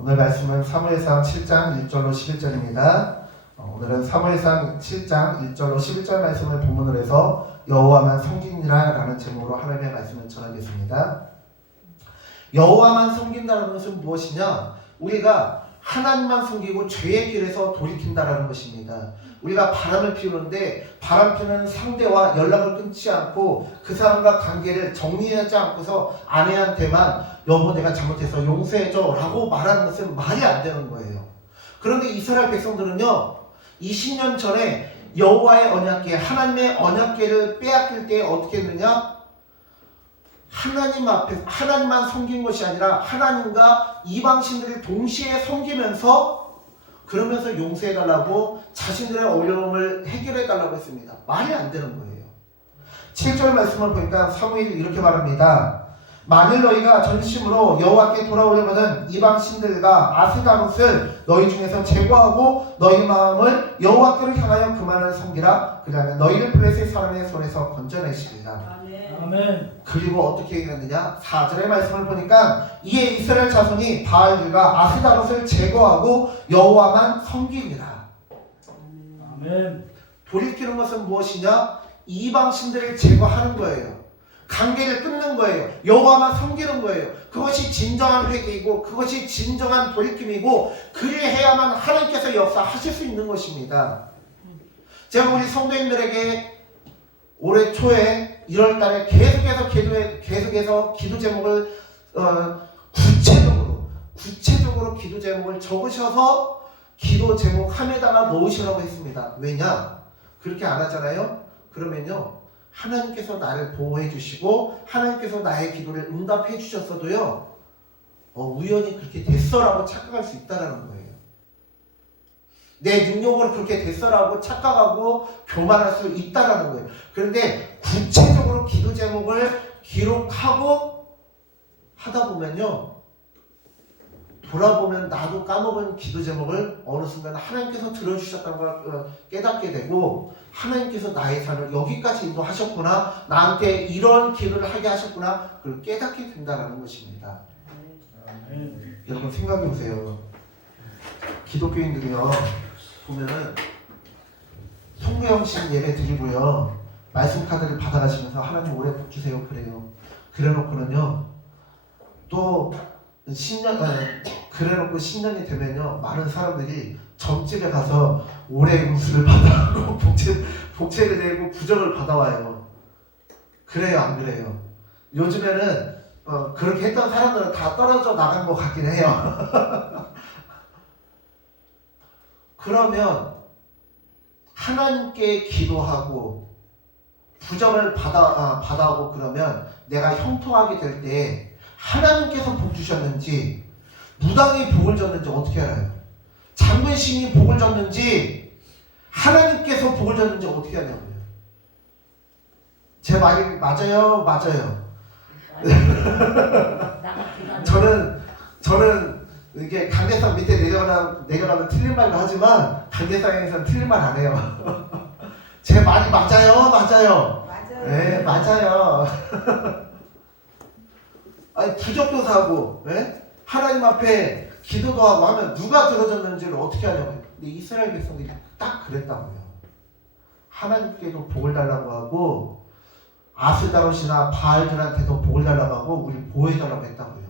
오늘 말씀은 사무엘상 7장 1절로 11절입니다. 오늘은 사무엘상 7장 1절로 11절 말씀을 본문으로 해서 여호와만 섬기니라 라는 제목으로 하나님의 말씀을 전하겠습니다. 여호와만 섬긴다는 것은 무엇이냐? 우리가 하나님만 섬기고 죄의 길에서 돌이킨다라는 것입니다. 우리가 바람을 피우는데 바람 피우는 상대와 연락을 끊지 않고 그 사람과 관계를 정리하지 않고서 아내한테만 여보 내가 잘못해서 용서해줘 라고 말하는 것은 말이 안 되는 거예요. 그런데 이스라엘 백성들은요 20년 전에 여호와의 언약궤 하나님의 언약궤를 빼앗길 때 어떻게 했느냐? 하나님 앞에 하나님만 섬긴 것이 아니라 하나님과 이방신들을 동시에 섬기면서 그러면서 용서해달라고 자신들의 어려움을 해결해달라고 했습니다. 말이 안 되는 거예요. 7절 말씀을 보니까 사무엘이 이렇게 말합니다. 만일 너희가 전심으로 여호와께 돌아오려거든 이방신들과 아스다롯을 너희 중에서 제거하고 너희 마음을 여호와께로 향하여 그만을 섬기라. 그러면 너희를 블레셋 사람의 손에서 건져내시리라. 아멘. 그리고 어떻게 얘기했느냐? 4절의 말씀을 보니까 이에 이스라엘 자손이 바알들과 아스다롯을 제거하고 여호와만 섬기니라. 아멘. 돌이키는 것은 무엇이냐? 이방신들을 제거하는 거예요. 관계를 끊는 거예요. 여호와만 섬기는 거예요. 그것이 진정한 회개이고 그것이 진정한 돌이킴이고 그리해야만 하나님께서 역사하실 수 있는 것입니다. 제가 우리 성도님들에게 올해 초에 1월 달에 계속해서 기도 제목을 구체적으로 기도 제목을 적으셔서 기도 제목 함에다가 넣으시라고 했습니다. 왜냐? 그렇게 안 하잖아요? 그러면요 하나님께서 나를 보호해 주시고 하나님께서 나의 기도를 응답해 주셨어도요 우연히 그렇게 됐어라고 착각할 수 있다는 거예요. 내 능력으로 그렇게 됐어라고 착각하고 교만할 수 있다는 거예요. 그런데 구체적으로 기도 제목을 기록하고 하다 보면요 돌아보면 나도 까먹은 기도 제목을 어느 순간 하나님께서 들어주셨다는 걸 깨닫게 되고 하나님께서 나의 삶을 여기까지 인도하셨구나, 나한테 이런 기도를 하게 하셨구나, 그걸 깨닫게 된다는 것입니다. 여러분 생각해 보세요. 기독교인들이요 보면은 송구영신 예배 드리고요 말씀 카드를 받아가시면서 하나님 오래 복 주세요 그래요. 그래놓고는요 또 그래놓고 신년이 되면요 많은 사람들이 점집에 가서 올해 운수를 받아가고 복채를 내고 부적을 받아와요. 그래요 안 그래요? 요즘에는 그렇게 했던 사람들은 다 떨어져 나간 것 같긴 해요. 그러면 하나님께 기도하고 부적을 받아오고 그러면 내가 형통하게 될 때 하나님께서 복 주셨는지 무당이 복을 줬는지 어떻게 알아요? 장군신이 복을 줬는지 하나님께서 복을 줬는지 어떻게 하냐고요? 제 말이 맞아요? 맞아요. 저는 이게 강대상 밑에 내려가면 틀린 말도 하지만 강대상에서는 틀린 말 안 해요. 제 말이 맞아요? 맞아요. 네, 맞아요. 아니 부적도 사고, 네? 하나님 앞에 기도도 하고 하면 누가 들어줬는지를 어떻게 하냐고요. 근데 이스라엘 백성들이 딱 그랬다고요. 하나님께도 복을 달라고 하고 아스다롯이나 바알들한테도 복을 달라고 하고 우리 보호해달라고 했다고요.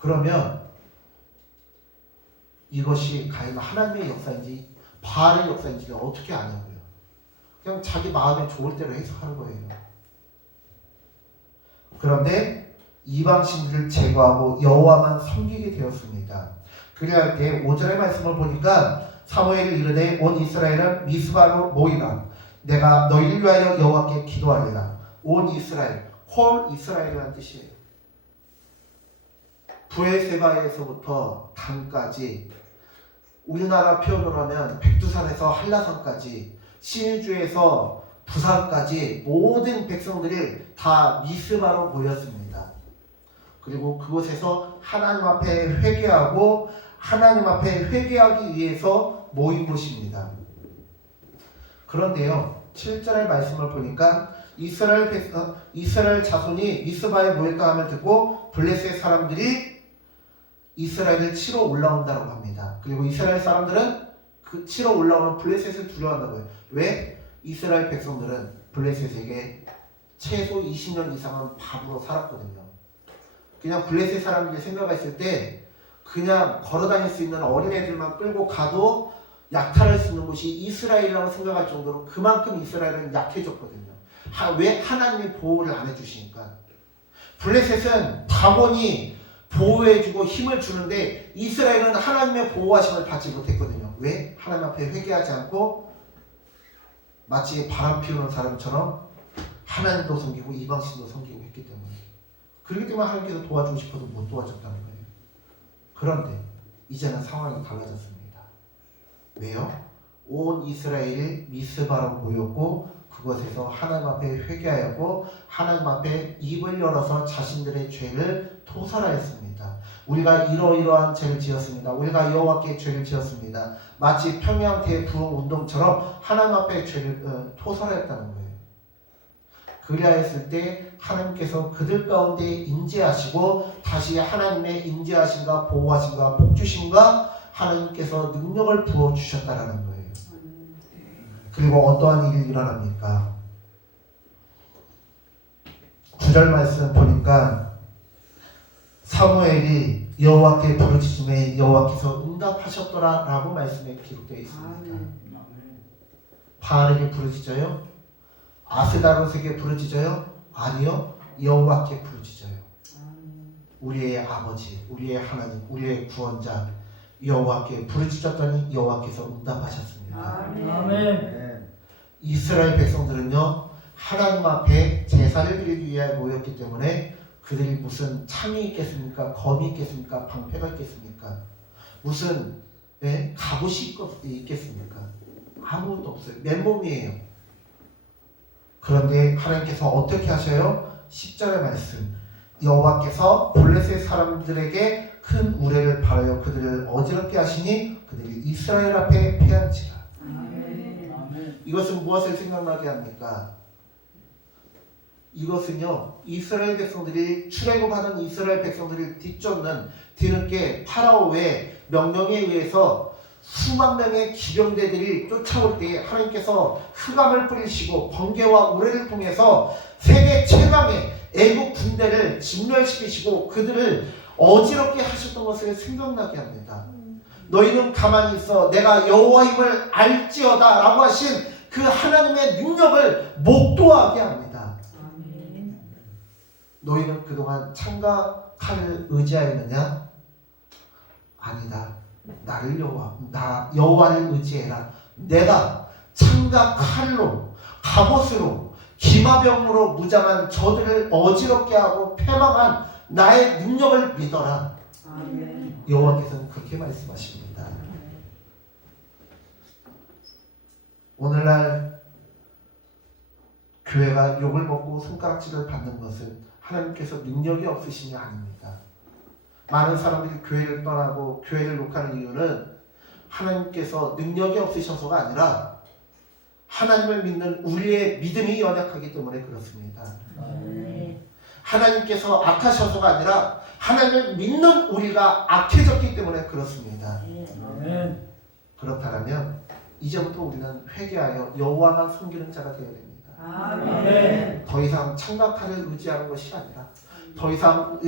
그러면 이것이 과연 하나님의 역사인지 바알의 역사인지를 어떻게 아냐고요. 그냥 자기 마음에 좋을 대로 해석하는 거예요. 그런데 이방신들을 제거하고 여호와만 섬기게 되었습니다. 그래야 할 때 5절의 말씀을 보니까 사무엘이 이르되 온 이스라엘은 미스바로 모이라. 내가 너희를 위하여 여호와께 기도하리라. 온 이스라엘, 홀 이스라엘이라는 뜻이에요. 브에세바에서부터 단까지, 우리나라 표현으로 하면 백두산에서 한라산까지, 신주에서 부산까지 모든 백성들이 다 미스바로 모였습니다. 그리고 그곳에서 하나님 앞에 회개하고 하나님 앞에 회개하기 위해서 모인 곳입니다. 그런데요 7절의 말씀을 보니까 이스라엘 자손이 미스바에 모였다 함을 듣고 블레셋 사람들이 이스라엘을 치러 올라온다고 합니다. 그리고 이스라엘 사람들은 그 치러 올라오는 블레셋을 두려워한다고요. 왜? 이스라엘 백성들은 블레셋에게 최소 20년 이상은 밥으로 살았거든요. 그냥 블레셋 사람들이 생각했을 때 그냥 걸어다닐 수 있는 어린애들만 끌고 가도 약탈할 수 있는 곳이 이스라엘이라고 생각할 정도로 그만큼 이스라엘은 약해졌거든요. 왜? 하나님이 보호를 안 해주시니까. 블레셋은 다곤이 보호해주고 힘을 주는데 이스라엘은 하나님의 보호하심을 받지 못했거든요. 왜? 하나님 앞에 회개하지 않고 마치 바람 피우는 사람처럼 하나님도 섬기고 이방신도 섬기고 했기 때문에. 그렇기 때문에 하나님께서 도와주고 싶어도 못 도와줬다는 거예요. 그런데 이제는 상황이 달라졌습니다. 왜요? 온 이스라엘이 미스바로 모였고 그곳에서 하나님 앞에 회개하였고 하나님 앞에 입을 열어서 자신들의 죄를 토설하였습니다. 우리가 이러이러한 죄를 지었습니다. 우리가 여호와께 죄를 지었습니다. 마치 평양 대부흥 운동처럼 하나님 앞에 죄를 토설하였다는 거예요. 그리하였을 때 하나님께서 그들 가운데 임재하시고 다시 하나님의 임재하심과 보호하심과 복주심과 하나님께서 능력을 부어주셨다라는 거예요. 그리고 어떠한 일이 일어납니까? 9절 말씀 보니까 사무엘이 여호와께 부르짖음에 여호와께서 응답하셨더라 라고 말씀에 기록되어 있습니다. 바알에게 부르짖어요? 아스다롯에게 부르짖어요? 아니요, 여호와께 부르짖어요. 우리의 아버지, 우리의 하나님, 우리의 구원자 여호와께 부르짖었더니 여호와께서 응답하셨습니다. 아멘. 이스라엘 백성들은요 하나님 앞에 제사를 드리기 위해 모였기 때문에 그들이 무슨 창이 있겠습니까? 검이 있겠습니까? 방패가 있겠습니까? 무슨 갑옷이 있겠습니까? 아무것도 없어요. 맨몸이에요. 그런데 하나님께서 어떻게 하셔요? 10절의 말씀, 여호와께서 블레셋 사람들에게 큰 우레를 바라여 그들을 어지럽게 하시니 그들이 이스라엘 앞에 패한지라. 이것은 무엇을 생각나게 합니까? 이것은요 이스라엘 백성들이 출애굽하는 이스라엘 백성들을 뒤쫓는 뒤늦게 파라오의 명령에 의해서 수만 명의 기병대들이 쫓아올 때 하나님께서 흑암을 뿌리시고 번개와 우레를 통해서 세계 최강의 애국 군대를 진멸시키시고 그들을 어지럽게 하셨던 것을 생각나게 합니다. 너희는 가만히 있어 내가 여호와임을 알지어다 라고 하신 그 하나님의 능력을 목도하게 합니다. 너희는 그동안 창과 칼을 의지하였느냐? 아니다. 나를 여호와를 의지해라. 내가 창과 칼로 갑옷으로 기마병으로 무장한 저들을 어지럽게 하고 패망한 나의 능력을 믿어라. 여호와께서는 그렇게 말씀하십니다. 오늘날 교회가 욕을 먹고 손가락질을 받는 것은 하나님께서 능력이 없으심이 아닙니다. 많은 사람들이 교회를 떠나고 교회를 욕하는 이유는 하나님께서 능력이 없으셔서가 아니라 하나님을 믿는 우리의 믿음이 연약하기 때문에 그렇습니다. 하나님께서 악하셔서가 아니라 하나님을 믿는 우리가 악해졌기 때문에 그렇습니다. 그렇다면 이제부터 우리는 회개하여 여호와만 섬기는 자가 되어야 됩니다. 더 이상 창과 칼을 의지하는 것이 아니라 더 이상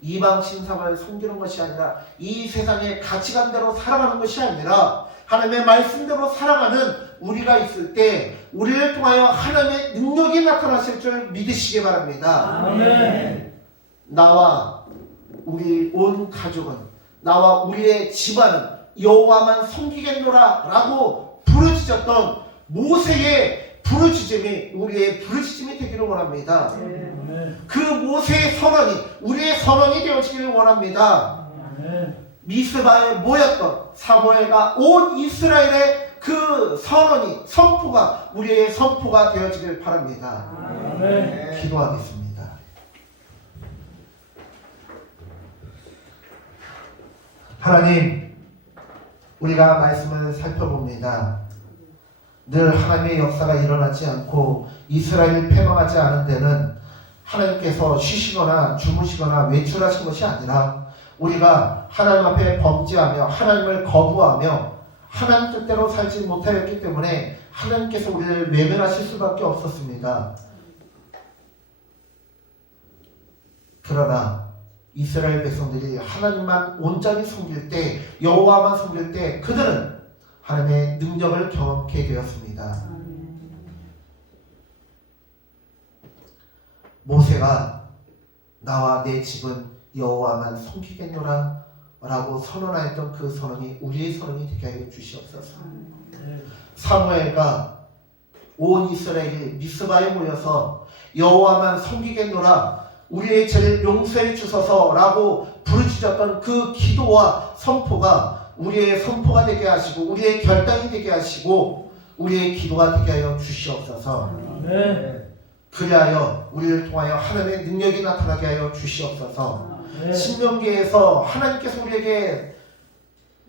이방 신상을 섬기는 것이 아니라 이 세상의 가치관대로 살아가는 것이 아니라 하나님의 말씀대로 살아가는 우리가 있을 때 우리를 통하여 하나님의 능력이 나타나실 줄 믿으시기 바랍니다. 나와 우리 온 가족은 나와 우리의 집안은 여호와만 섬기겠노라 라고 부르짖었던 모세의 부르짖음이 우리의 부르짖음이 되기를 원합니다. 그 모세의 선언이 우리의 선언이 되어지기를 원합니다. 미스바에 모였던 사무엘과 온 이스라엘의 그 선언이 선포가 우리의 선포가 되어지길 바랍니다. 기도하겠습니다. 하나님, 우리가 말씀을 살펴봅니다. 늘 하나님의 역사가 일어나지 않고 이스라엘이 패망하지 않은 데는 하나님께서 쉬시거나 주무시거나 외출하신 것이 아니라 우리가 하나님 앞에 범죄하며 하나님을 거부하며 하나님 뜻대로 살지 못하였기 때문에 하나님께서 우리를 외면하실 수밖에 없었습니다. 그러나 이스라엘 백성들이 하나님만 온전히 섬길 때, 여호와만 섬길 때 그들은 하나님의 능력을 경험하게 되었습니다. 모세가 나와 내 집은 여호와만 섬기겠노라 라고 선언하였던 그 선언이 우리의 선언이 되게 하여 주시옵소서. 사무엘과 온 이스라엘이 미스바에 모여서 여호와만 섬기겠노라, 우리의 죄를 용서해 주소서라고 부르짖었던 그 기도와 선포가 우리의 선포가 되게 하시고 우리의 결단이 되게 하시고 우리의 기도가 되게 하여 주시옵소서. 그리하여 우리를 통하여 하나님의 능력이 나타나게 하여 주시옵소서. 신명기에서 하나님께서 우리에게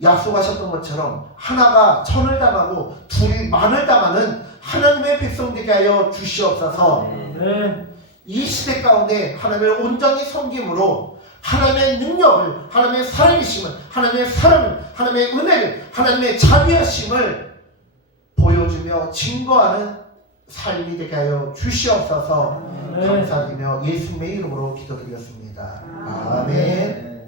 약속하셨던 것처럼 하나가 천을 당하고 둘이 만을 당하는 하나님의 백성 되게 하여 주시옵소서. 이 시대 가운데 하나님을 온전히 섬김으로 하나님의 능력을, 하나님의 살아계심을, 하나님의 사랑을, 하나님의 은혜를, 하나님의 자비하심을 보여주며 증거하는 삶이 되게 하여 주시옵소서. 감사드리며 예수님의 이름으로 기도드렸습니다. 아멘.